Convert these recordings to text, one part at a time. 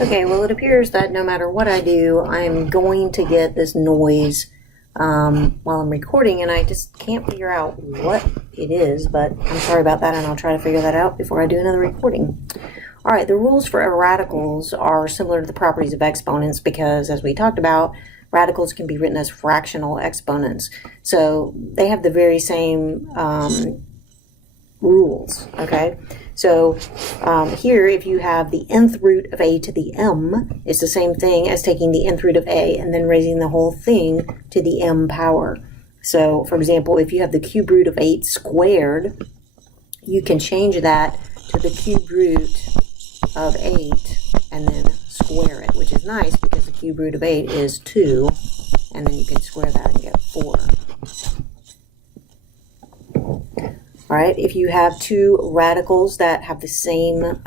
Okay, well, it appears that no matter what I do, I'm going to get this noise while I'm recording, and I just can't figure out what it is, but I'm sorry about that, and I'll try to figure that out before I do another recording. All right, the rules for radicals are similar to the properties of exponents because, as we talked about, radicals can be written as fractional exponents. So they have the very same rules, okay? So here, if you have the nth root of a to the m, it's the same thing as taking the nth root of a and then raising the whole thing to the m power. So, for example, if you have the cube root of 8 squared, you can change that to the cube root of 8 and then square it, which is nice because the cube root of 8 is 2, and then you can square that and get 4. All right, if you have two radicals that have the same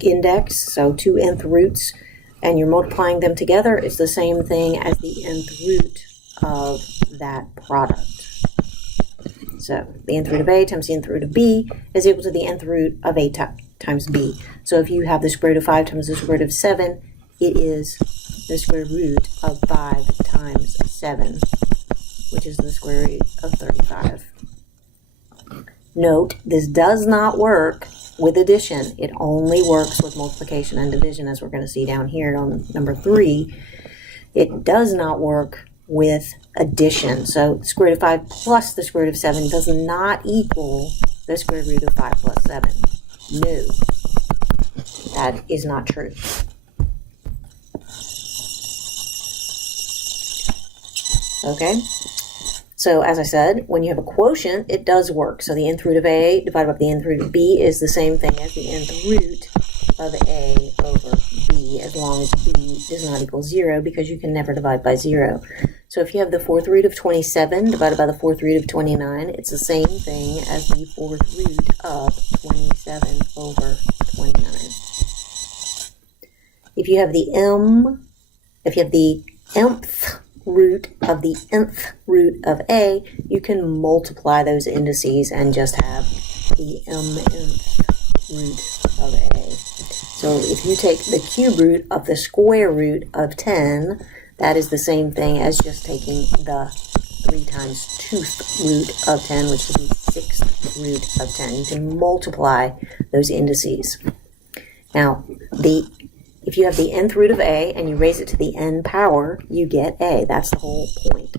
index, so two nth roots, and you're multiplying them together, it's the same thing as the nth root of that product. So the nth root of a times the nth root of b is equal to the nth root of a times b. So if you have the square root of 5 times the square root of 7, it is the square root of 5 times 7, which is the square root of 35. Note, this does not work with addition. It only works with multiplication and division, as we're going to see down here on number 3. It does not work with addition. So the square root of 5 plus the square root of 7 does not equal the square root of 5 plus 7. No, that is not true. Okay? So, as I said, when you have a quotient, it does work. So the nth root of a divided by the nth root of b is the same thing as the nth root of a over b, as long as b does not equal 0, because you can never divide by 0. So if you have the fourth root of 27 divided by the fourth root of 29, it's the same thing as the fourth root of 27 over 29. If you have the mth root of the nth root of a, you can multiply those indices and just have the mnth root of a. So if you take the cube root of the square root of 10, that is the same thing as just taking the 3 times 2th root of 10, which is the 6th root of 10. You can multiply those indices. Now, if you have the nth root of a and you raise it to the n power, you get a. That's the whole point.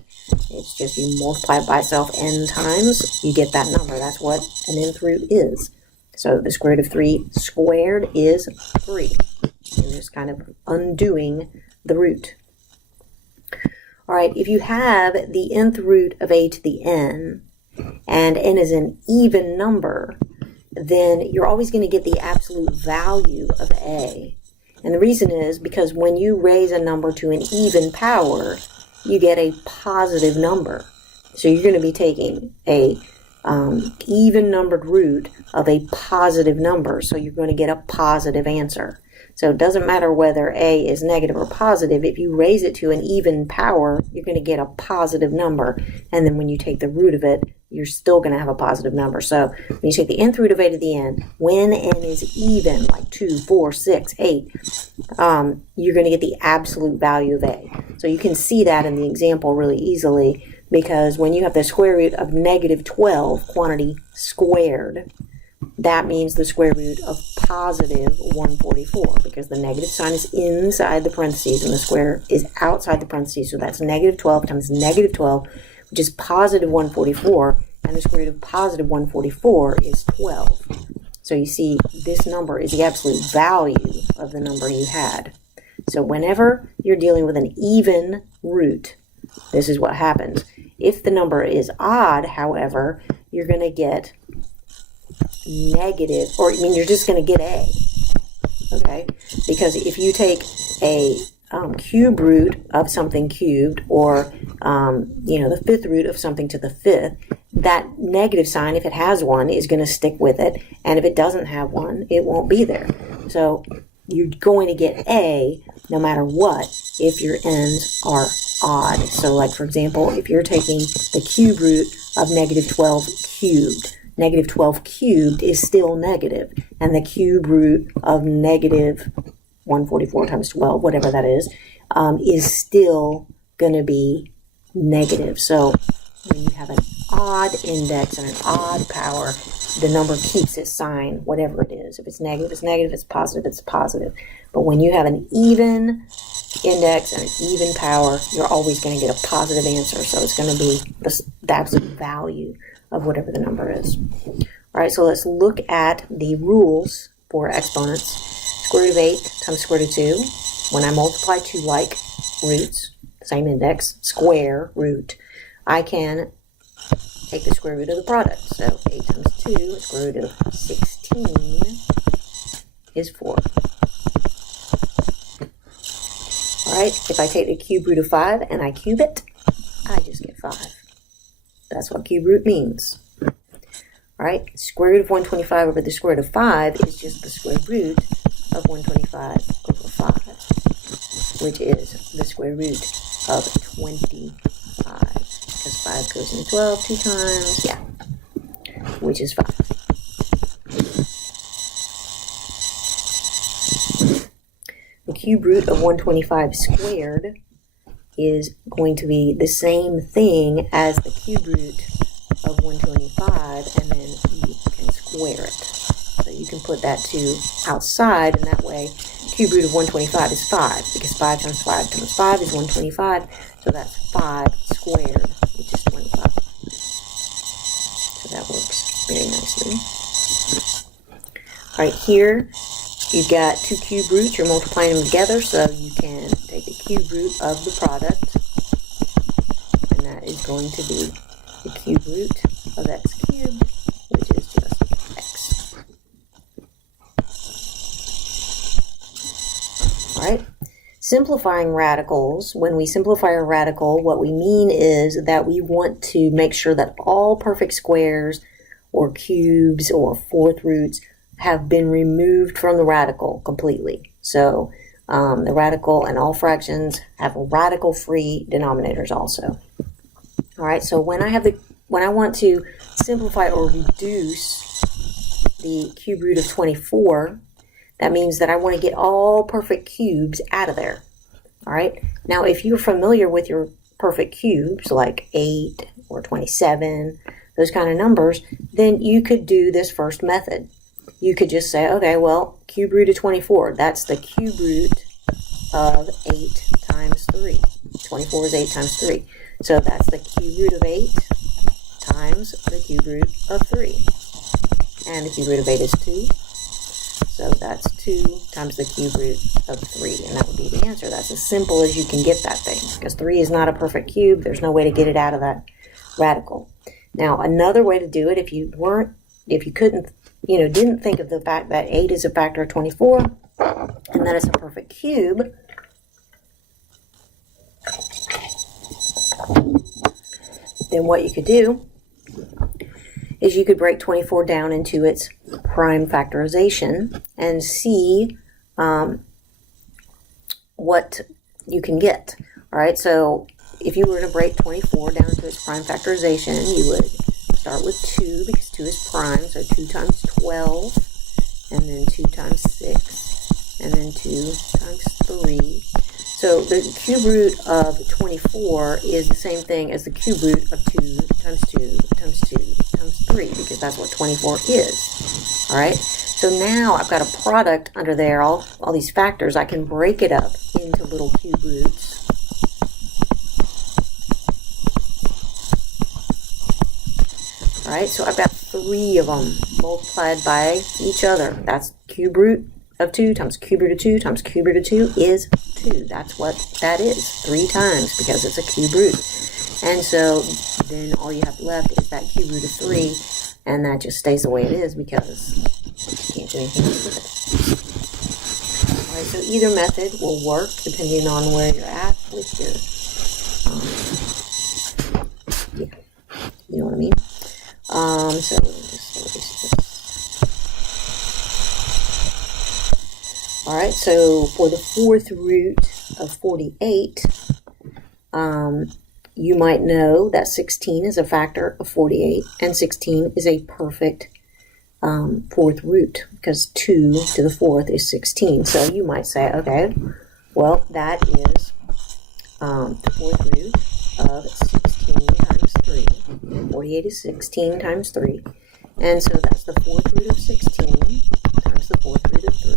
It's just you multiply it by itself n times, you get that number. That's what an nth root is. So the square root of 3 squared is 3. You're just kind of undoing the root. All right, if you have the nth root of a to the n, and n is an even number, then you're always going to get the absolute value of a. And the reason is because when you raise a number to an even power, you get a positive number. So you're going to be taking a even numbered root of a positive number. So you're going to get a positive answer. So it doesn't matter whether a is negative or positive. If you raise it to an even power, you're going to get a positive number. And then when you take the root of it, you're still going to have a positive number. So when you take the nth root of a to the n, when n is even, like 2, 4, 6, 8, you're going to get the absolute value of a. So you can see that in the example really easily, because when you have the square root of negative 12 quantity squared, that means the square root of positive 144, because the negative sign is inside the parentheses and the square is outside the parentheses. So that's negative 12 times negative 12, which is positive 144, and the square root of positive 144 is 12. So you see, this number is the absolute value of the number you had. So whenever you're dealing with an even root, this is what happens. If the number is odd, however, you're going to get negative, or you're just going to get a, okay? Because if you take a cube root of something cubed, or the fifth root of something to the fifth, that negative sign, if it has one, is going to stick with it, and if it doesn't have one, it won't be there. So you're going to get a no matter what if your ends are odd. So like, for example, if you're taking the cube root of negative 12 cubed, negative 12 cubed is still negative, and the cube root of negative 144 times 12, whatever that is still going to be negative. So when you have an odd index and an odd power, the number keeps its sign, whatever it is. If it's negative, it's negative. If it's positive, it's positive. But when you have an even index and an even power, you're always going to get a positive answer. So it's going to be the absolute value of whatever the number is. All right, so let's look at the rules for exponents. Square root of 8 times square root of 2. When I multiply two like roots, same index, square root, I can take the square root of the product. So 8 times 2, square root of 16 is 4. Alright, if I take the cube root of 5 and I cube it, I just get 5. That's what cube root means. Alright, square root of 125 over the square root of 5 is just the square root of 125 over 5, which is the square root of 25. Because 5 goes into 12 2 times, yeah, which is 5. The cube root of 125 squared is going to be the same thing as the cube root of 125, and then you can square it. So you can put that 2 outside, and that way cube root of 125 is 5, because 5 times 5 times 5 is 125, so that's 5 squared, which is 25. So that works very nicely. All right, here you've got two cube roots. You're multiplying them together, so you can take the cube root of the product, and that is going to be the cube root of x cubed, which is just x. All right. Simplifying radicals. When we simplify a radical, what we mean is that we want to make sure that all perfect squares or cubes or fourth roots have been removed from the radical completely. So the radical and all fractions have radical-free denominators also. All right, so when I want to simplify or reduce the cube root of 24, that means that I want to get all perfect cubes out of there. All right, now if you're familiar with your perfect cubes, like 8 or 27, those kind of numbers, then you could do this first method. You could just say, okay, well, cube root of 24, that's the cube root of 8 times 3. 24 is 8 times 3. So that's the cube root of 8 times the cube root of 3. And the cube root of 8 is 2. So that's 2 times the cube root of 3. And that would be the answer. That's as simple as you can get that thing. Because 3 is not a perfect cube. There's no way to get it out of that radical. Now, another way to do it, if you couldn't, didn't think of the fact that 8 is a factor of 24 and that it's a perfect cube, then what you could do is you could break 24 down into its prime factorization and see what you can get. All right, so if you were to break 24 down into its prime factorization, you would start with 2 because 2 is prime, so 2 times 12, and then 2 times 6, and then 2 times 3. So the cube root of 24 is the same thing as the cube root of 2 times 2 times 2 times 3, because that's what 24 is. All right, so now I've got a product under there, all these factors. I can break it up into little cube roots. All right, so I've got 3 of them multiplied by each other. That's cube root of 2 times cube root of 2 times cube root of 2 is 2. That's what that is, 3 times, because it's a cube root. And so then all you have left is that cube root of 3, and that just stays the way it is because you can't do anything else with it. All right, so either method will work depending on where you're at with your, you know what I mean? So let me just erase this. All right, so for the fourth root of 48, you might know that 16 is a factor of 48, and 16 is a perfect fourth root, because 2 to the fourth is 16. So you might say, okay, well, that is the fourth root of 16 times 3. 48 is 16 times 3. And so that's the fourth root of 16 times the fourth root of 3.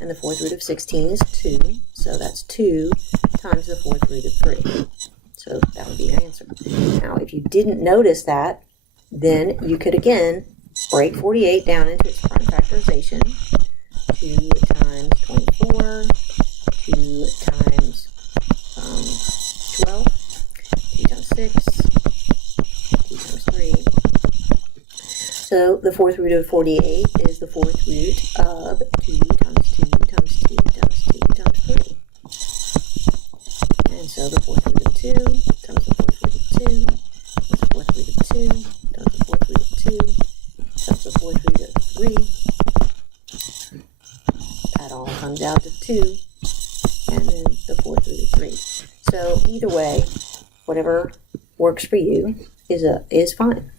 And the fourth root of 16 is 2. So that's 2 times the fourth root of 3. So that would be your answer. Now, if you didn't notice that, then you could again break 48 down into its prime factorization. 2 times 24, 2 times 12, 2 times 6, 2 times 3. So the fourth root of 48 is the fourth root of 2 times 2 times 2 times 2 times 3. And so the fourth root of 2 times the fourth root of 2 times the fourth root of 2 times the fourth root of 2 times the fourth root of 3. That all comes out to 2. And then the fourth root of 3. So either way, whatever works for you is fine.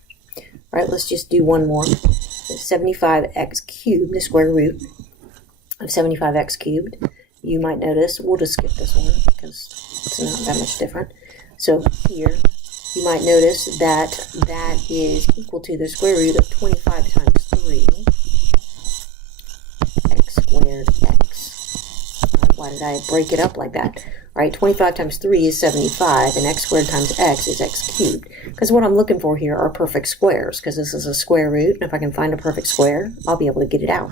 All right, let's just do one more. 75x cubed, the square root of 75x cubed. You might notice, we'll just skip this one because it's not that much different. So here, you might notice that that is equal to the square root of 25 times 3, x squared x. All right, why did I break it up like that? All right, 25 times 3 is 75, and x squared times x is x cubed. Because what I'm looking for here are perfect squares, because this is a square root, and if I can find a perfect square, I'll be able to get it out.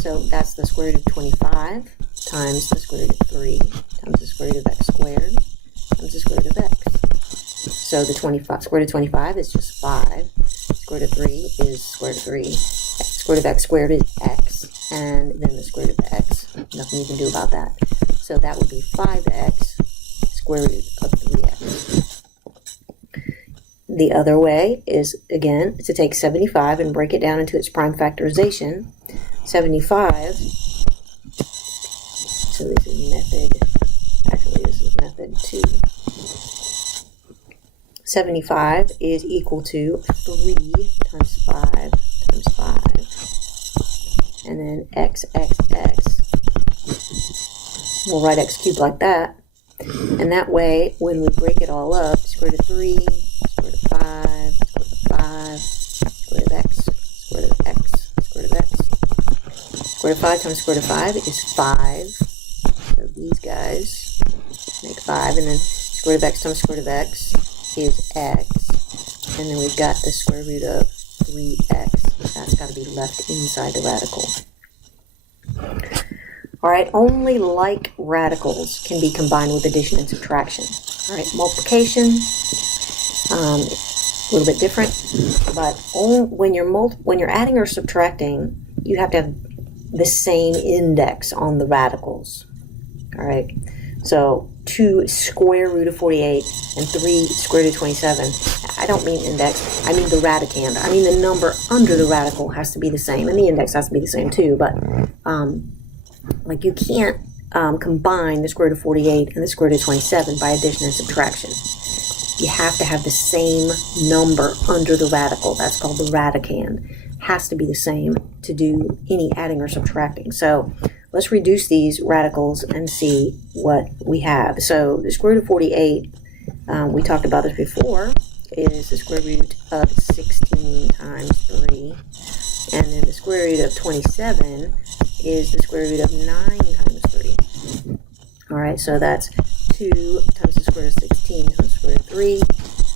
So that's the square root of 25 times the square root of 3 times the square root of x squared times the square root of x. So the square root of 25 is just 5. Square root of 3 is square root of 3. Square root of x squared is x, and then the square root of x. Nothing you can do about that. So that would be 5x square root of 3x. The other way is, again, to take 75 and break it down into its prime factorization. 75, so this is method 2. 75 is equal to 3 times 5 times 5. And then x. We'll write x cubed like that. And that way, when we break it all up, square root of 3, square root of 5, square root of 5, square root of x, square root of x, square root of x. Square root of 5 times square root of 5 is 5. So these guys make 5. And then square root of x times square root of x is x. And then we've got the square root of 3x. That's got to be left inside the radical. All right, only like radicals can be combined with addition and subtraction. All right, multiplication, a little bit different, but when you're adding or subtracting, you have to have the same index on the radicals. All right, so 2 square root of 48 and 3 square root of 27. I don't mean index, I mean the radicand. I mean the number under the radical has to be the same, and the index has to be the same too, but like you can't combine the square root of 48 and the square root of 27 by addition and subtraction. You have to have the same number under the radical. That's called the radicand. Has to be the same to do any adding or subtracting. So let's reduce these radicals and see what we have. So the square root of 48, we talked about this before, is the square root of 16 times 3. And then the square root of 27 is the square root of 9 times 3. All right, so that's 2 times the square root of 16 times the square root of 3,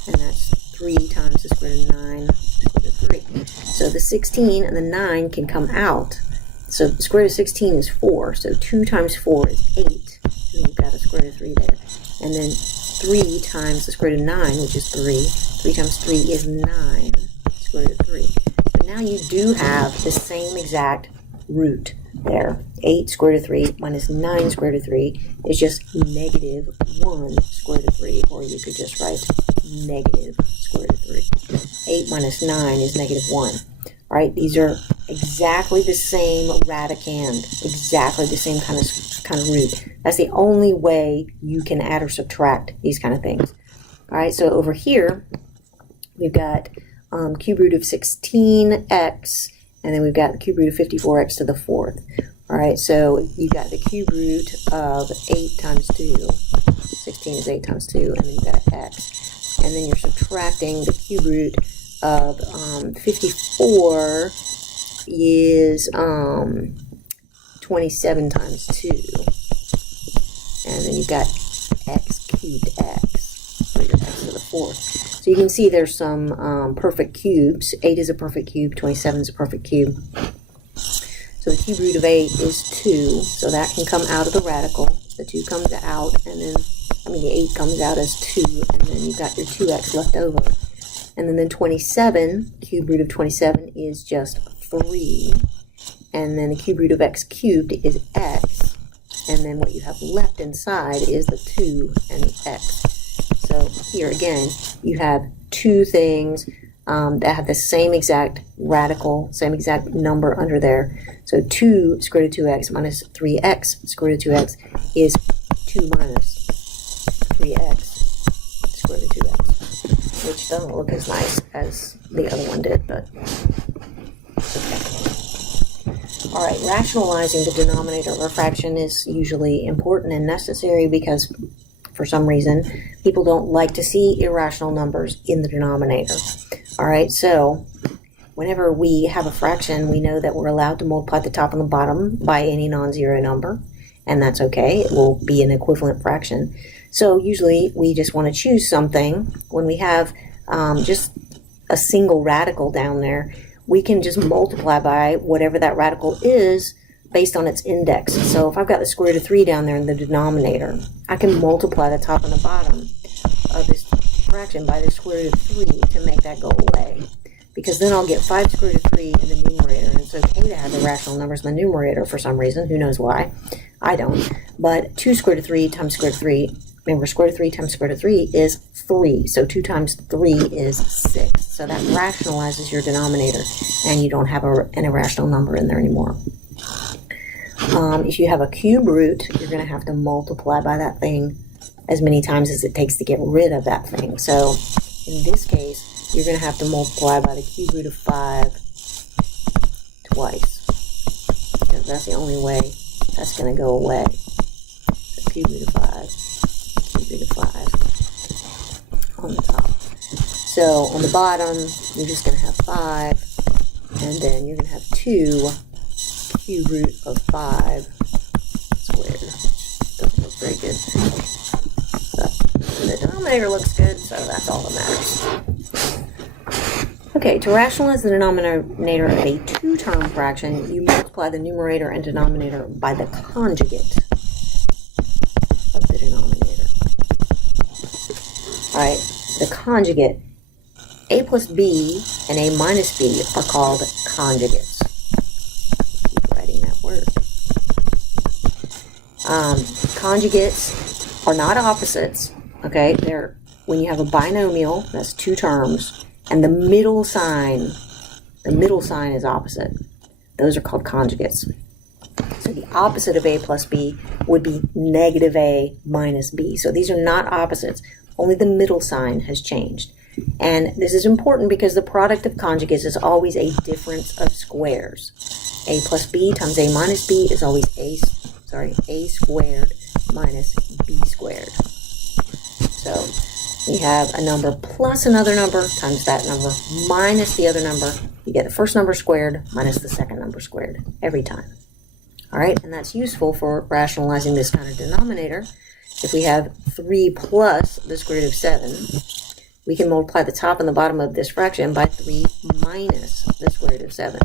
and that's 3 times the square root of 9 square root of 3. So the 16 and the 9 can come out. So the square root of 16 is 4, so 2 times 4 is 8, and then you've got a square root of 3 there. And then 3 times the square root of 9, which is 3. 3 times 3 is 9, square root of 3. So now you do have the same exact root there. 8 square root of 3 minus 9 square root of 3 is just negative 1 square root of 3, or you could just write negative square root of 3. 8 minus 9 is negative 1. All right, these are exactly the same radicand, exactly the same kind of root. That's the only way you can add or subtract these kind of things. All right, so over here, we've got cube root of 16x, and then we've got the cube root of 54x to the fourth. All right, so you got the cube root of 8 times 2. 16 is 8 times 2, and then you've got x. And then you're subtracting the cube root of 54 is 27 times 2. And then you've got x cubed x, or your x to the fourth. So you can see there's some perfect cubes. 8 is a perfect cube, 27 is a perfect cube. So the cube root of 8 is 2, so that can come out of the radical. The 2 comes out, and then, the 8 comes out as 2, and then you've got your 2x left over. And then 27, cube root of 27 is just 3. And then the cube root of x cubed is x. And then what you have left inside is the 2 and the x. So here again, you have two things that have the same exact radical, same exact number under there. So 2 square root of 2x minus 3x square root of 2x is 2 minus 3x square root of 2x, which doesn't look as nice as the other one did, but okay. All right, rationalizing the denominator of a fraction is usually important and necessary because for some reason people don't like to see irrational numbers in the denominator. All right, so whenever we have a fraction, we know that we're allowed to multiply the top and the bottom by any non-zero number, and that's okay. It will be an equivalent fraction. So usually we just want to choose something. When we have just a single radical down there, we can just multiply by whatever that radical is based on its index. So if I've got the square root of 3 down there in the denominator, I can multiply the top and the bottom of this fraction by the square root of 3 to make that go away. Because then I'll get 5 square root of 3 in the numerator. And it's okay to have irrational numbers in the numerator for some reason. Who knows why? I don't. But 2 square root of 3 times square root of 3, remember square root of 3 times square root of 3 is 3. So 2 times 3 is 6. So that rationalizes your denominator, and you don't have an irrational number in there anymore. If you have a cube root, you're going to have to multiply by that thing as many times as it takes to get rid of that thing. So in this case, you're going to have to multiply by the cube root of 5 twice, because that's the only way that's going to go away. So cube root of 5, cube root of 5 on the top. So on the bottom, you're just going to have 5, and then you're going to have 2 cube root of 5 squared. Doesn't look very good. But the denominator looks good, so that's all that matters. Okay, to rationalize the denominator of a two-term fraction, you multiply the numerator and denominator by the conjugate of the denominator. All right, the conjugate. A plus b and a minus b are called conjugates. Keep writing that word. Conjugates are not opposites. Okay, they're when you have a binomial, that's two terms, and the middle sign is opposite. Those are called conjugates. So the opposite of a plus b would be negative a minus b. So these are not opposites. Only the middle sign has changed. And this is important because the product of conjugates is always a difference of squares. A plus b times a minus b is always a squared minus b squared. So we have a number plus another number times that number minus the other number. You get the first number squared minus the second number squared every time. All right, and that's useful for rationalizing this kind of denominator. If we have 3 plus the square root of 7, we can multiply the top and the bottom of this fraction by 3 minus the square root of 7.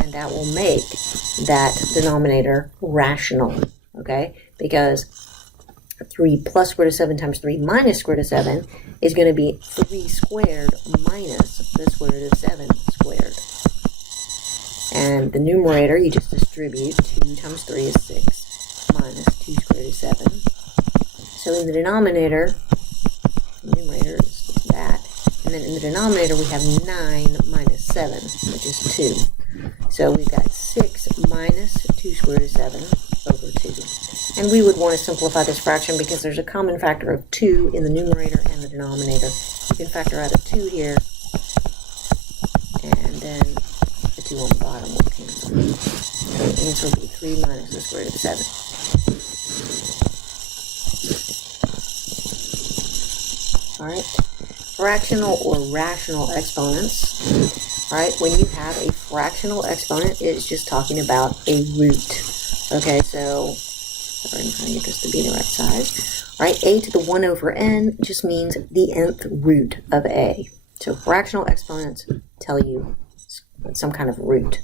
And that will make that denominator rational, okay? Because 3 plus square root of 7 times 3 minus square root of 7 is going to be 3 squared minus the square root of 7 squared. And the numerator, you just distribute. 2 times 3 is 6 minus 2 square root of 7. So in the numerator is that. And then in the denominator, we have 9 minus 7, which is 2. So we've got 6 minus 2 square root of 7 over 2. And we would want to simplify this fraction because there's a common factor of 2 in the numerator and the denominator. You can factor out a 2 here, and then the 2 on the bottom will cancel. So the answer will be 3 minus the square root of 7. Alright, fractional or rational exponents. Alright, when you have a fractional exponent, it's just talking about a root. Okay, so I'm trying to get this to be the right size. Alright, a to the 1 over n just means the nth root of a. So fractional exponents tell you some kind of root.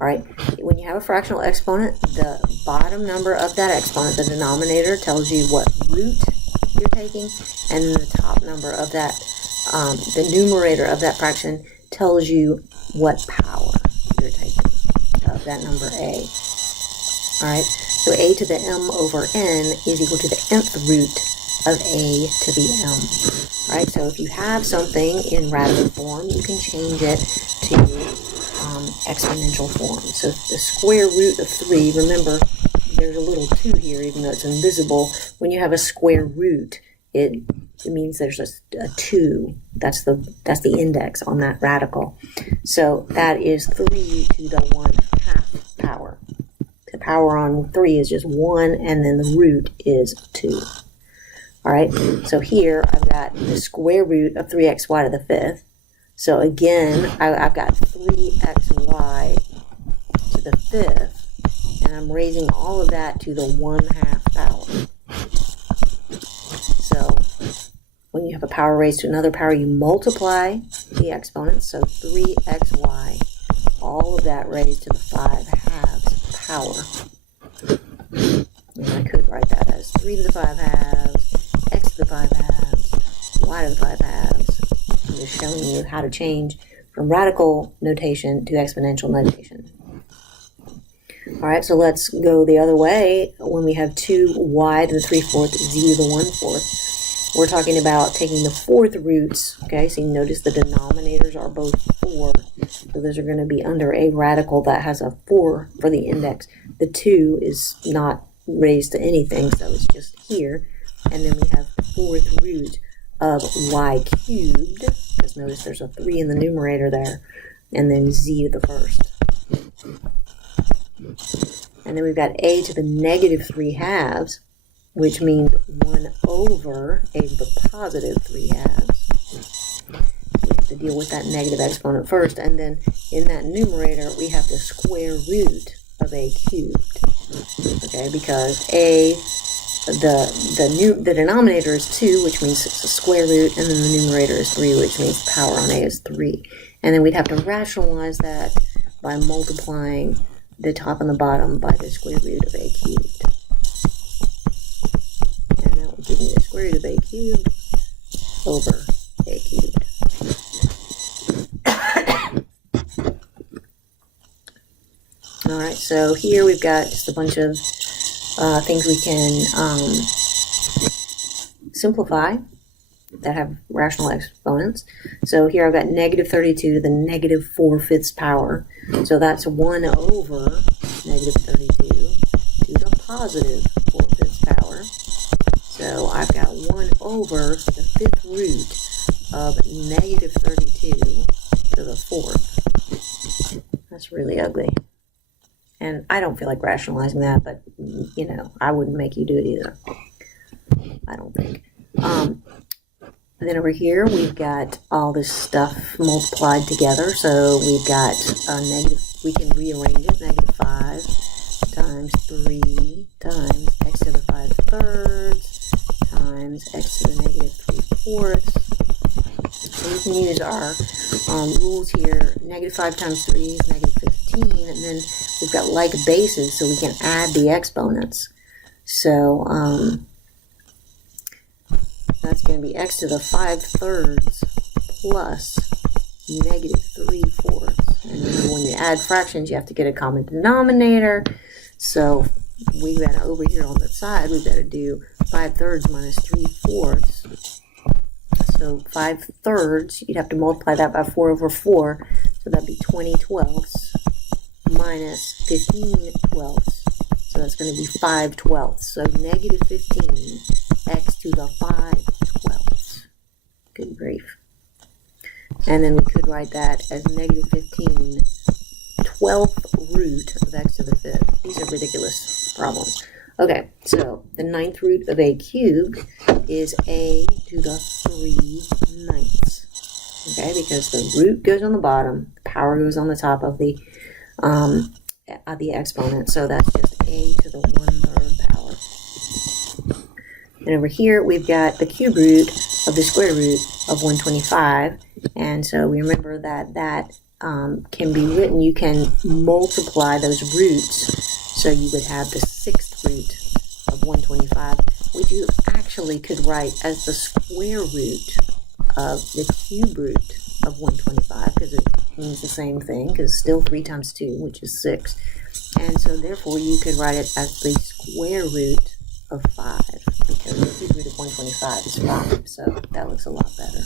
Alright, when you have a fractional exponent, the bottom number of that exponent, the denominator, tells you what root you're taking, and then the top number of that, the numerator of that fraction tells you what power you're taking of that number a. Alright, so a to the m over n is equal to the nth root of a to the m. Alright, so if you have something in radical form, you can change it to exponential form. So the square root of 3, remember, there's a little 2 here, even though it's invisible. When you have a square root, it means there's a 2. That's the index on that radical. So that is 3 to the 1/2 power. The power on 3 is just 1, and then the root is 2. Alright, so here I've got the square root of 3xy to the 5th. So again, I've got 3xy to the 5th, and I'm raising all of that to the 1/2 power. So when you have a power raised to another power, you multiply the exponents. So 3xy, all of that raised to the 5/2 power. And I could write that as 3 to the 5/2, x to the 5/2, y to the 5/2. I'm just showing you how to change from radical notation to exponential notation. Alright, so let's go the other way. When we have 2y to the 3/4, z to the 1/4, we're talking about taking the 4th roots. Okay, so you notice the denominators are both 4. So those are going to be under a radical that has a 4 for the index. The 2 is not raised to anything, so it's just here. And then we have the 4th root of y cubed, because notice there's a 3 in the numerator there, and then z to the 1st. And then we've got a to the negative 3/2, which means 1 over a to the positive 3/2. We have to deal with that negative exponent first, and then in that numerator we have the square root of a cubed. Okay, because the denominator is 2, which means it's a square root, and then the numerator is 3, which means the power on a is 3. And then we'd have to rationalize that by multiplying the top and the bottom by the square root of a cubed. And that will give me the square root of a cubed over a cubed. Alright, so here we've got just a bunch of things we can simplify that have rational exponents. So here I've got negative 32 to the negative 4/5 power. So that's 1 over negative 32 to the positive 4/5 power. So I've got 1 over the 5th root of negative 32 to the 4th. That's really ugly. And I don't feel like rationalizing that, but, you know, I wouldn't make you do it either. I don't think. And then over here, we've got all this stuff multiplied together. So we've got negative, we can rearrange it, negative 5 times 3 times x to the 5/3 times x to the negative 3/4. So we can use our rules here. Negative 5 times 3 is negative 15, and then we've got like bases, so we can add the exponents. So that's going to be x to the 5/3 plus negative 3/4. And remember, when you add fractions, you have to get a common denominator. So we've got over here on the side, we've got to do 5/3 minus 3/4. So 5/3, you'd have to multiply that by 4 over 4. So that'd be 20/12 minus 15/12. So So that's going to be 5/12. So negative 15 x to the 5/12. Good grief. And then we could write that as negative 15 12th root of x to the 5th. These are ridiculous problems. Okay, so the 9th root of a cubed is a to the 3/9. Okay, because the root goes on the bottom, the power goes on the top of the exponent, so that's just a to the 1/3 power. And over here, we've got the cube root of the square root of 125, and so we remember that can be written, you can multiply those roots, so you would have the 6th root of 125, which you actually could write as the square root of the cube root of 125, because it means the same thing, because still 3 times 2, which is 6. And so therefore you could write it as the square root of 5, because the cube root of 125 is 5, so that looks a lot better.